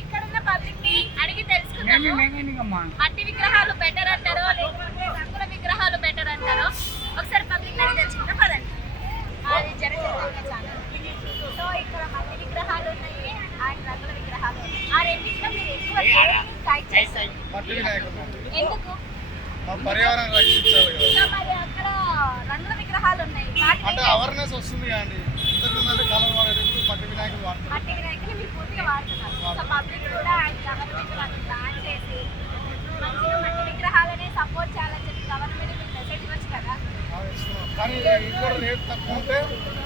ఇక్కడున్న పబ్లిక్ ని అడిగి తెలుసుకుందాము. మట్టి విగ్రహాలు బెటర్ అంటారో లేకపోతే రంగుల విగ్రహాలు బెటర్ అంటారో ఒకసారి పబ్లిక్ అడిగి తెలుసుకుందాం పదండి. అది జనచైతన్య ఛానల్. సో ఇక్కడ మట్టి విగ్రహాలు ఉన్నాయి అండ్ రంగుల విగ్రహాలు ఉన్నాయి. ఆ రెండింటిలో మీరు ఎక్కువ టైప్ చేస్తారు ఎందుకు? పర్యావరణం రక్షించాలి కదా. మరి అక్కడ రంగుల విగ్రహాలు ఉన్నాయి అంటే అవేర్నెస్ వస్తుంది కానీ ఇంతకుముందు కలర్ వాడేటప్పుడు మట్టి వినాయకులు వాడుతున్నారు. మట్టి వినాయకులు మీరు పూర్తిగా వాడుతున్నారు. సో పబ్లిక్ కూడా గవర్నమెంట్ వాళ్ళు ప్లాన్ చేసి మంచిగా మట్టి విగ్రహాలనే సపోర్ట్ చేయాలని చెప్పి గవర్నమెంట్ మీకు మెసేజ్ ఇవ్వచ్చు కదా. కానీ ఇంట్లో రేట్ తక్కువ ఉంటే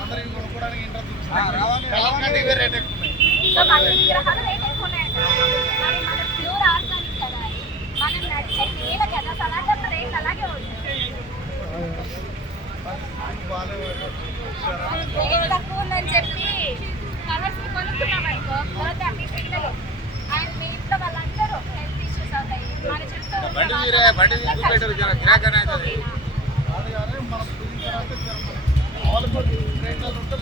అందరికి కొనుక్కోవడానికి ఇంట్రెస్ట్ చూపిస్తారు. కలర్ కంటే ఇవే రేట్ ఎక్కువ ఉన్నాయి. సో మట్టి విగ్రహాలు రేట్ ఎక్కువ ఉన్నాయంట. మరి మన ప్యూర్ ఆర్గానిక్ కదా అది. మనం నడిచే నేల కదా అలాగే రేట్ అలాగే ఉంటుంది. రేట్ తక్కువ ఉందని చెప్పి కలర్స్ కొనుక్కున్నాం అనుకో తర్వాత మీ పిల్లలు అండ్ మీ ఇంట్లో వాళ్ళందరూ హెల్త్ ఇష్యూస్ అవుతాయి. మన చుట్టూ ఉంటే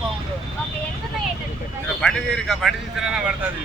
బాగుంటుంది. ఓకే ఎంత ఉన్నాయి ఏంటంటే బండి తీరిక బండి తీసినా పడుతుంది.